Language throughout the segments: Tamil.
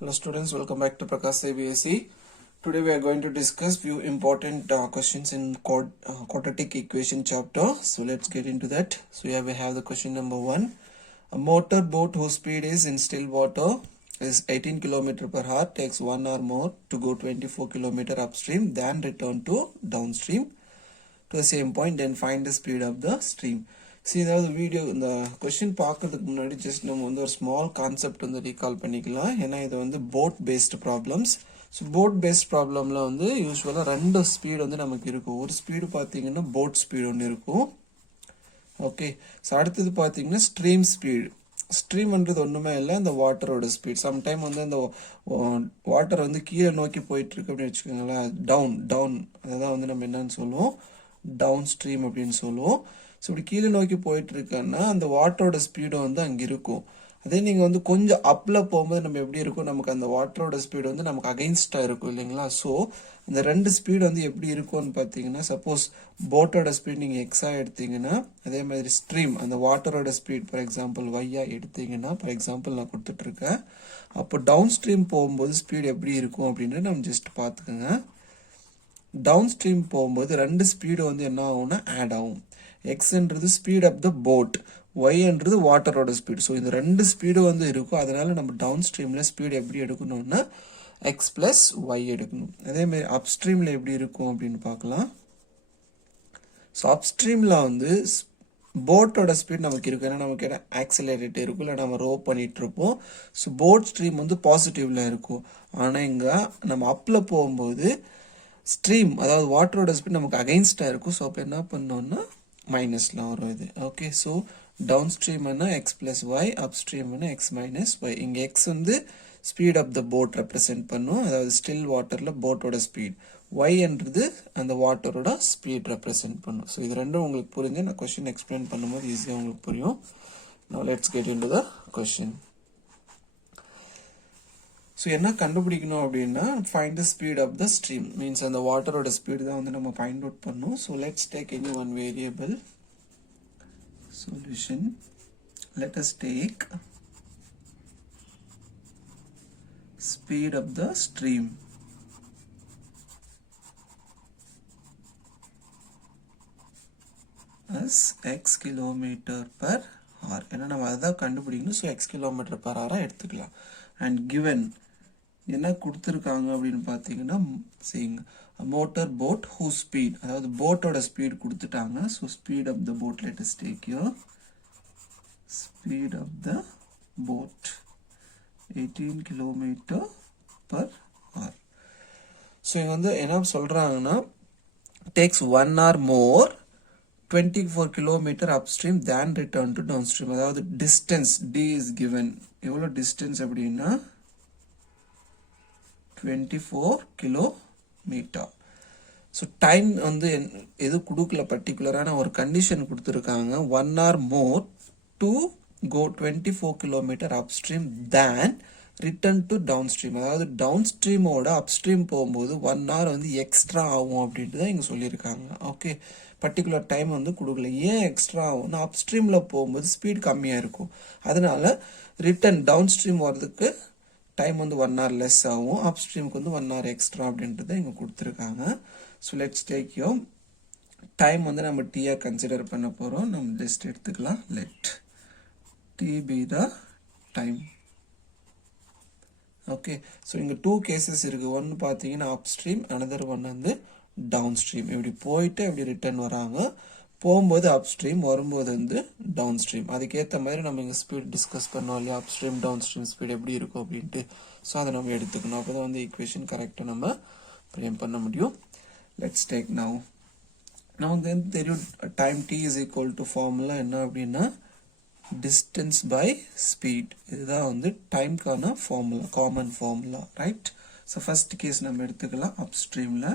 Hello students, welcome back to Prakash CBSE. Today we are going to discuss few important questions in quadratic equation chapter. So let's get into that. So here we have the question number 1. A motor boat whose speed is in still water is 18 km per hour takes 1 hour more to go 24 km upstream than return to downstream to the same point, then find the speed of the stream. See, the video இந்த கொஸ்டின் பார்க்கறதுக்கு முன்னாடி ஜஸ்ட் நம்ம வந்து ஒரு ஸ்மால் கான்செப்ட் வந்து ரீகால் பண்ணிக்கலாம். ஏன்னா இது வந்து boat based problems. So boat based ப்ராப்ளமில் வந்து யூஸ்வலாக ரெண்டு ஸ்பீடு வந்து நமக்கு இருக்கும். ஒரு ஸ்பீடு பார்த்தீங்கன்னா போட் ஸ்பீடு ஒன்று இருக்கும். ஓகே, ஸோ அடுத்தது பார்த்தீங்கன்னா ஸ்ட்ரீம் ஸ்பீடு. ஸ்ட்ரீம்ன்றது ஒன்றுமே இல்லை, இந்த வாட்டரோட ஸ்பீட். சம்டைம் வந்து அந்த வாட்டர் வந்து கீழே நோக்கி போயிட்டுருக்கு அப்படின்னு வச்சுக்கோங்களேன், டவுன் அதான் வந்து நம்ம என்னன்னு சொல்லுவோம், டவுன் ஸ்ட்ரீம் அப்படின்னு சொல்லுவோம். ஸோ இப்படி கீழே நோக்கி போயிட்டு இருக்கேன்னா அந்த வாட்டரோட ஸ்பீடும் வந்து அங்கே இருக்கும். அதே நீங்கள் வந்து கொஞ்சம் அப்பில் போகும்போது நம்ம எப்படி இருக்கும், நமக்கு அந்த வாட்டரோட ஸ்பீடு வந்து நமக்கு அகைன்ஸ்டாக இருக்கும் இல்லைங்களா. ஸோ அந்த ரெண்டு ஸ்பீடு வந்து எப்படி இருக்கும்னு பார்த்தீங்கன்னா, சப்போஸ் போட்டோட ஸ்பீட் நீங்கள் எக்ஸாக எடுத்தீங்கன்னா, அதே மாதிரி ஸ்ட்ரீம் அந்த வாட்டரோட ஸ்பீட் ஃபார் எக்ஸாம்பிள் ஒய்யா எடுத்தீங்கன்னா, ஃபார் எக்ஸாம்பிள் நான் கொடுத்துட்ருக்கேன். அப்போ டவுன் ஸ்ட்ரீம் போகும்போது ஸ்பீடு எப்படி இருக்கும் அப்படின்ட்டு நம்ம ஜஸ்ட் பார்த்துக்கோங்க. டவுன் ஸ்ட்ரீம் போகும்போது ரெண்டு ஸ்பீடு வந்து என்ன ஆகும்னா ஆட் ஆகும். எக்ஸ்ன்றது ஸ்பீட் ஆஃப் த போட், ஒய்ன்றது வாட்டரோட ஸ்பீடு. ஸோ இந்த ரெண்டு ஸ்பீடு வந்து இருக்கும். அதனால நம்ம டவுன் ஸ்ட்ரீமில் ஸ்பீடு எப்படி எடுக்கணும்னா எக்ஸ் பிளஸ் ஒய் எடுக்கணும். அதேமாதிரி அப் ஸ்ட்ரீமில் எப்படி இருக்கும் அப்படின்னு பார்க்கலாம். ஸோ அப் ஸ்ட்ரீமில் வந்து போட்டோட ஸ்பீட் நமக்கு இருக்கும், ஏன்னா நமக்கு என்ன ஆக்சிலரேட் இருக்கும், இல்லை நம்ம ரோ பண்ணிட்டு இருப்போம். ஸோ போட் ஸ்ட்ரீம் வந்து பாசிட்டிவ்ல இருக்கும். ஆனால் இங்கே நம்ம அப்பில் போகும்போது ஸ்ட்ரீம் அதாவது வாட்டரோட ஸ்பீட் நமக்கு அகைன்ஸ்டாக இருக்கும். ஸோ அப்போ என்ன பண்ணோம்னா மைனஸ்லாம் வரும் இது. ஓகே, ஸோ டவுன் ஸ்ட்ரீம்னா எக்ஸ் பிளஸ் ஒய், அப் ஸ்ட்ரீம்னா எக்ஸ் மைனஸ் ஒய். இங்கே எக்ஸ் வந்து speed of the boat represent பண்ணும், அதாவது ஸ்டில் வாட்டரில் போட்டோட ஸ்பீட். ஒய்ன்றது அந்த வாட்டரோட ஸ்பீட் ரெப்ரசென்ட் பண்ணும். ஸோ இது ரெண்டும் உங்களுக்கு புரிஞ்சு நான் கொஸ்டின் எக்ஸ்பிளைன் பண்ணும்போது ஈஸியாக உங்களுக்கு புரியும். Now let's get into the question. So என்ன கண்டுபிடிக்கணும் அப்படின்னா, find the speed of the stream means அந்த வாட்டரோட ஸ்பீடு தான் வந்து நம்ம ஃபைண்ட் அவுட் பண்ணணும். So let's take any one variable. Solution, let us take speed of the stream as x kilometer per hour. ஏன்னா நம்ம அதான் கண்டுபிடிக்கணும். So x kilometer per hour எடுத்துக்கலாம். அண்ட் given என்ன கொடுத்துருக்காங்க அப்படின்னு பார்த்தீங்கன்னா, சரிங்க, மோட்டர் போட் ஹூ ஸ்பீட், அதாவது போட்டோட ஸ்பீட் கொடுத்துட்டாங்க. So speed of the boat let us take your speed of the boat 18 km per hour. So இங்கே வந்து என்ன சொல்கிறாங்கன்னா, takes 1 hour more 24 km upstream than return to downstream. அதாவது distance d is given. எவ்வளோ distance அப்படின்னா 24 km. ஸோ டைம் வந்து எது கொடுக்கல, பர்டிகுலரான ஒரு கண்டிஷன் கொடுத்துருக்காங்க. 1 hour more to go 24 km upstream than return to downstream. அதாவது டவுன்ஸ்ட்ரீமோட அப்ஸ்ட்ரீம் போகும்போது 1 hour வந்து எக்ஸ்ட்ரா ஆகும் அப்படின்ட்டு தான் இங்கே சொல்லியிருக்காங்க. ஓகே, பர்டிகுலர் டைம் வந்து கொடுக்கல. ஏன் எக்ஸ்ட்ரா ஆகும்னா, அப்ஸ்ட்ரீமில் போகும்போது ஸ்பீட் கம்மியாக இருக்கும். அதனால ரிட்டன் டவுன்ஸ்ட்ரீம் வர்றதுக்கு டைம் வந்து 1 hour லெஸ் ஆகும், அப்ஸ்ட்ரீமுக்கு வந்து 1 hour எக்ஸ்ட்ரா அப்படின்றத இங்கே கொடுத்துருக்காங்க. So let's take you time வந்து நம்ம டீயாக கன்சிடர் பண்ண போகிறோம். நம்ம ஜஸ்ட் எடுத்துக்கலாம், let t be the time. Okay, so இங்கே 2 கேசஸ் இருக்குது. ஒன்று பார்த்தீங்கன்னா அப்ஸ்ட்ரீம், அனதர் ஒன் வந்து டவுன் ஸ்ட்ரீம். இப்படி போயிட்டு இப்படி ரிட்டர்ன் வராங்க. போகும்போது அப்ஸ்ட்ரீம், வரும்போது வந்து டவுன் ஸ்ட்ரீம். அதுக்கேற்ற மாதிரி நம்ம இங்கே ஸ்பீட் டிஸ்கஸ் பண்ணோம் இல்லையா, அப்ஸ்ட்ரீம் டவுன் ஸ்ட்ரீம் ஸ்பீட் எப்படி இருக்கும் அப்படின்ட்டு. ஸோ அதை நம்ம எடுத்துக்கணும். அப்போ தான் வந்து ஈக்குவேஷன் கரெக்டாக நம்ம ஃப்ரேம் பண்ண முடியும். Let's take now. நமக்கு வந்து தெரியும் time t is equal to formula என்ன அப்படின்னா டிஸ்டன்ஸ் பை ஸ்பீட். இதுதான் வந்து டைம்க்கான formula, common formula, right. So first case நம்ம எடுத்துக்கலாம் அப்ஸ்ட்ரீமில்.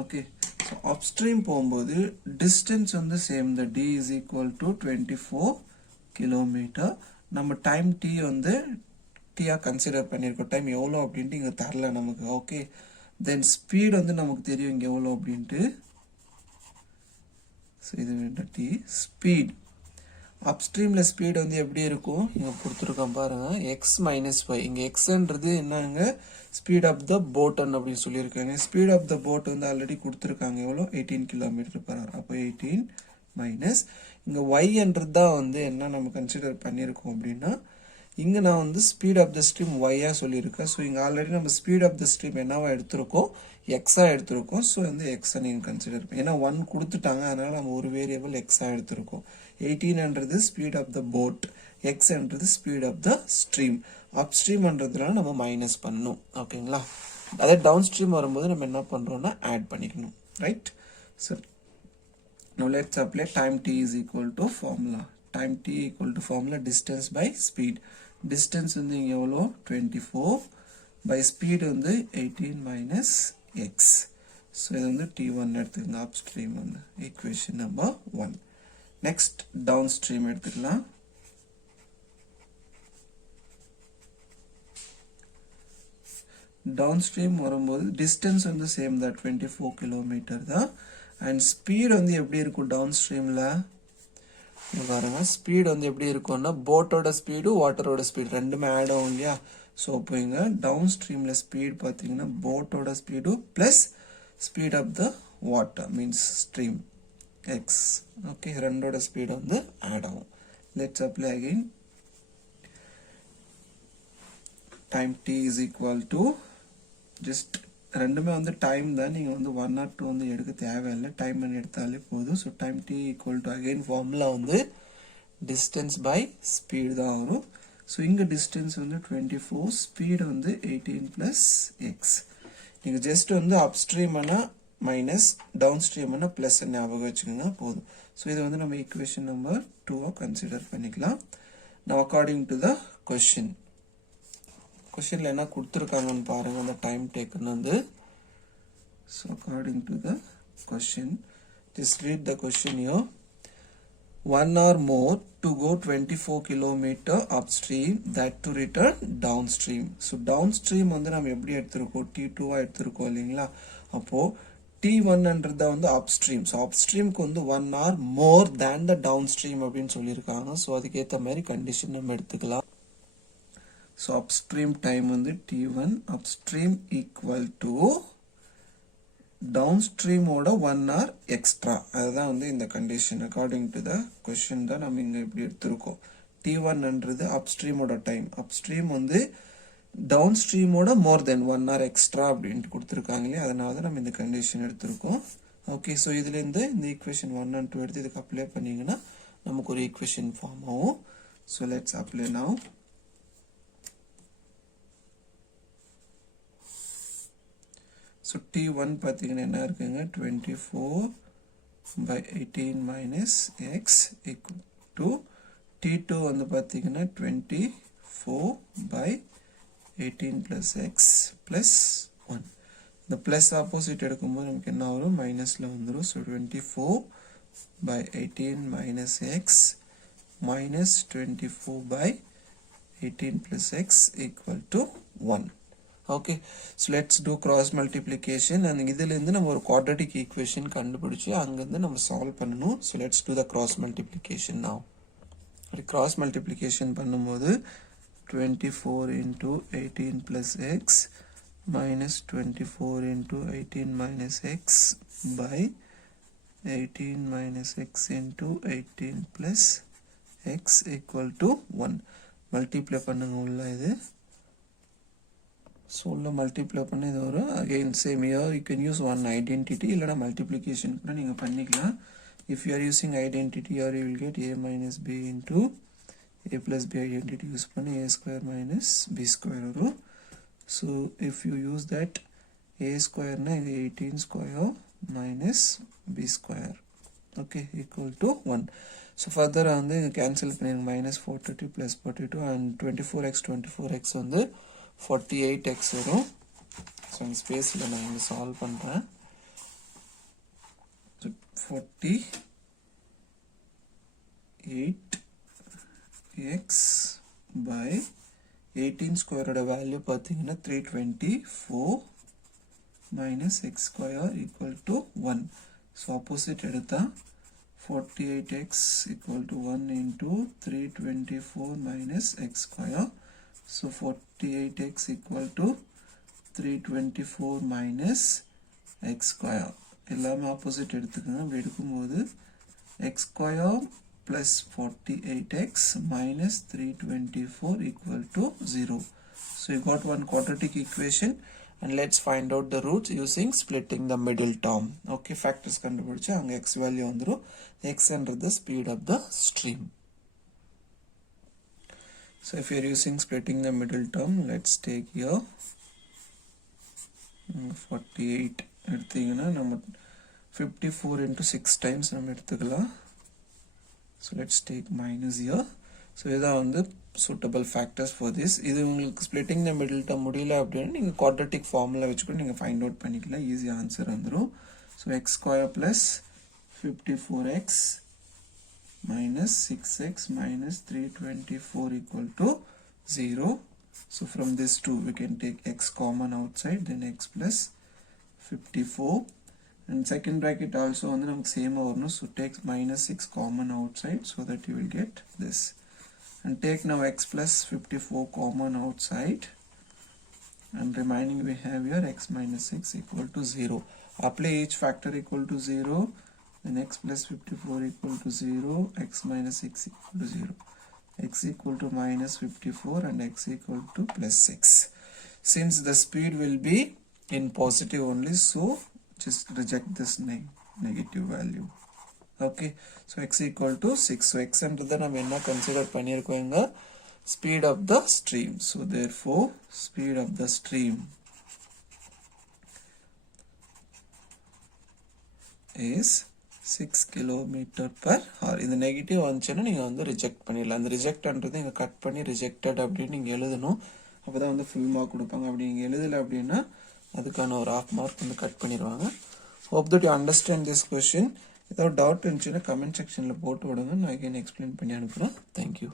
ஓகே, ஸோ அப்ஸ்ட்ரீம் போகும்போது டிஸ்டன்ஸ் வந்து சேம் தான், d is equal to 24 km. நம்ம டைம் டி வந்து டியாக கன்சிடர் பண்ணியிருக்கோம். டைம் எவ்வளோ அப்படின்ட்டு இங்கே தரல நமக்கு. ஓகே, தென் ஸ்பீட் வந்து நமக்கு தெரியும் இங்கே எவ்வளோ அப்படின்ட்டு. ஸோ இது டி ஸ்பீட் அப்ஸ்ட்ரீமில் ஸ்பீடு வந்து எப்படி இருக்கும் இங்கே கொடுத்துருக்கோம் பாருங்கள் எக்ஸ் மைனஸ் ஒய் இங்கே எக்ஸ்ன்றது என்னங்க ஸ்பீட் ஆஃப் த போட்டன் அப்படின்னு சொல்லியிருக்காங்க ஸ்பீட் ஆஃப் த போட் வந்து ஆல்ரெடி கொடுத்துருக்காங்க எவ்வளோ 18 கிலோமீட்டர் பர் ஹவர் அப்போ 18 மைனஸ் இங்கே ஒய்ன்றது தான் வந்து என்ன நம்ம கன்சிடர் பண்ணியிருக்கோம் அப்படின்னா இங்கே நான் வந்து ஸ்பீட் ஆஃப் த ஸ்ட்ரீம் ஒய்யாக சொல்லியிருக்கேன் ஸோ இங்கே ஆல்ரெடி நம்ம ஸ்பீட் ஆஃப் த ஸ்ட்ரீம் என்னவா எடுத்திருக்கோம் எக்ஸாக எடுத்திருக்கோம் ஸோ வந்து எக்ஸை நீங்கள் கன்சிடர் பண்ணி ஏன்னா 1 கொடுத்துட்டாங்க அதனால் நம்ம ஒரு வேரியபிள் எக்ஸாக எடுத்திருக்கோம் 18ன்றது ஸ்பீட் ஆஃப் த போட் எக்ஸ்ன்றது ஸ்பீட் ஆஃப் த ஸ்ட்ரீம் அப்ஸ்ட்ரீம்ன்றதுனால நம்ம மைனஸ் பண்ணணும் ஓகேங்களா அதே டவுன் ஸ்ட்ரீம் வரும்போது நம்ம என்ன பண்ணுறோம்னா ஆட் பண்ணிக்கணும் right so now let's apply time t is equal to formula time t equal to formula distance by speed distance வந்து இங்க எவ்வளோ 24 by speed வந்து 18 minus x so இது வந்து t1 எடுத்துக்கங்க upstream வந்து equation number 1 next downstream எடுத்துக்கலாம் downstream வரும்போது distance வந்து same தான் 24 kilometer தான் and speed வந்து எப்படி இருக்கும் downstreamல பாருங்க ஸ்பீட் வந்து எப்படி இருக்கும்னா போட்டோட ஸ்பீடு வாட்டரோட ஸ்பீட் ரெண்டுமே ஆட் ஆகும் இல்லையா ஸோ இப்போ இங்கே டவுன் ஸ்ட்ரீமில் ஸ்பீட் பார்த்தீங்கன்னா போட்டோட speed plus speed of the water means stream x okay ரெண்டோட ஸ்பீடு வந்து ஆட் ஆகும் let's apply again time t is equal to just ரெண்டுமே வந்து டைம் தான் நீங்கள் வந்து 1 or 2 வந்து எடுக்க தேவையில்லை டைம் பண்ணி எடுத்தாலே போதும் so time t equal to again formula வந்து டிஸ்டன்ஸ் பை ஸ்பீடு தான் வரும் ஸோ இங்கே டிஸ்டன்ஸ் வந்து 24 ஸ்பீடு வந்து 18 ப்ளஸ் எக்ஸ் நீங்கள் ஜஸ்ட் வந்து அப்ஸ்ட்ரீம் ஆனால் மைனஸ் டவுன் ஸ்ட்ரீம் ஆனால் ப்ளஸ் ஞாபகம் வச்சுக்கோங்க போதும் ஸோ இது வந்து நம்ம ஈக்குவேஷன் நம்பர் 2 கன்சிடர் பண்ணிக்கலாம் நான் according to the question question என்ன கொடுத்திருக்காங்கன்னு பாருங்க அந்த டைம் டேக்கன் வந்து so according to the question just read the question here 1 or more to go 24 kilometer upstream that to return downstream so downstream வந்து நாம எப்படி எடுத்துறோம் t2 ஆ எடுத்துறோம் இல்லீங்களா அப்போ t1 ன்றது வந்து upstream so upstream க்கு வந்து 1 or more than the downstream அப்படினு சொல்லிருக்காங்க so அதுக்கு ஏத்த மாதிரி கண்டிஷன் நம்ம எடுத்துக்கலாம் so upstream time வந்து t1 upstream equal to downstream ஓட 1 hour extra அதுதான் வந்து இந்த condition according to the question தான் நம்ம இங்க இப்படி எடுத்துருக்கோம் t1 ன்றது upstream ஓட டைம் upstream வந்து downstream ஓட more than 1 hour extra அப்படின்ட்டு கொடுத்துருக்காங்களே அதனால தான் நம்ம இந்த கண்டிஷன் எடுத்துருக்கோம் ஓகே ஸோ இதுலேருந்து இந்த ஈக்குவேஷன் 1 and 2 எடுத்து இதுக்கு அப்ளை பண்ணிங்கன்னா நமக்கு ஒரு ஈக்குவேஷன் ஃபார்ம் ஆகும் so let's apply now so t1 பார்த்தீங்கன்னா என்ன இருக்குங்க 24 by 18 minus x equal to t2 வந்து பார்த்தீங்கன்னா 24 by 18 plus x plus 1 இந்த plus opposite எடுக்கும்போது நமக்கு என்ன வரும் மைனஸ்ல வந்துரும் so 24 by 18 minus x minus 24 by 18 plus x equal to 1 okay so let's do cross multiplication and இதில இருந்து நம்ம ஒரு quadratic equation கண்டுபிடிச்சு அங்க இருந்து நம்ம சால்வ் பண்ணனும் so let's do the cross multiplication now cross multiplication பண்ணும்போது 24 into 18 plus x minus 24 into 18 minus x by 18 minus x into 18 plus x equal to 1 multiply பண்ணுங்க உள்ள இது so multiply பண்ணி இது வரும் again same here you can use one identity இல்லனா multiplication கூட நீங்க பண்ணிக்கலாம் if you are using identity or you will get a minus b into a plus b identity use பண்ணி a square minus b square வரும் so if you use that a square na 18 square minus b square okay equal to 1 so further வந்து cancel பண்ணிருங்க minus 430 plus 42 and 24x வந்து 48x வரும் so இந்த ஸ்பேஸ்ல நான் இங்க சால்வ் பண்றேன் so 48x by 18 square ஓட வேல்யூ பாத்தீங்கன்னா 324 minus x square equal to 1 so opposite எடுத்தா 48x equal to 1 into 324 minus x square. So 48x equal to 324 minus x square. எல்லாமே opposite எடுத்துக்கங்க. எடுக்கும்போது x square plus 48x minus 324 equal to 0. So you got one quadratic equation, and let's find out the roots using splitting the middle term. Okay, factors கண்டுபிடிச்சு அங்க x value வந்துரும். X என்றது the speed of the stream. So if you're using splitting the middle term, let's take here 48 எடுத்தீங்கன்னா நம்ம 54 into 6 times நம்ம எடுத்துக்கலாம். So let's take minus here. So இதான் வந்து suitable factors for this. இது உங்களுக்கு splitting the middle term முடியல அப்படின்னா நீங்க quadratic formula வச்சுக்கிட்டு நீங்க find out பண்ணிக்கலாம். easy answer வந்துரும். So x square plus 54x minus 6x minus 324 equal to 0. So from this 2 we can take x common outside, then x plus 54, and second bracket also வந்து நமக்கு same வரணும். So take minus 6 common outside so that you will get this, and take now x plus 54 common outside, and remaining we have here x minus 6 equal to 0. Apply each factor equal to 0, then x plus 54 equal to 0, x minus 6 equal to 0, x equal to minus 54 and x equal to plus 6. Since the speed will be in positive only, so just reject this negative value. Okay, so x equal to 6. So x என்றத நம்ம என்ன consider பண்ணிருக்கோங்க, speed of the stream. So therefore speed of the stream is 6 kilometer per hour. இந்த நெகட்டிவ் வந்துச்சுன்னா நீங்க வந்து ரிஜெக்ட் பண்ணிடலாம். அந்த ரிஜெக்ட்ன்றது இங்க கட் பண்ணி ரிஜெக்டட் அப்படின்னு நீங்க எழுதணும். அப்பதான் வந்து ஃபுல் மார்க் கொடுப்பாங்க. அப்படி நீங்க எழுதல அப்படின்னா அதுக்கான ஒரு half mark வந்து கட் பண்ணிடுவாங்க. Hope that you understand this question. ஏதாவது டவுட் இருந்துச்சுன்னா கமெண்ட் செக்ஷன்ல போட்டு விடுங்க. நான் again explain பண்ணி அனுப்புறேன். Thank you.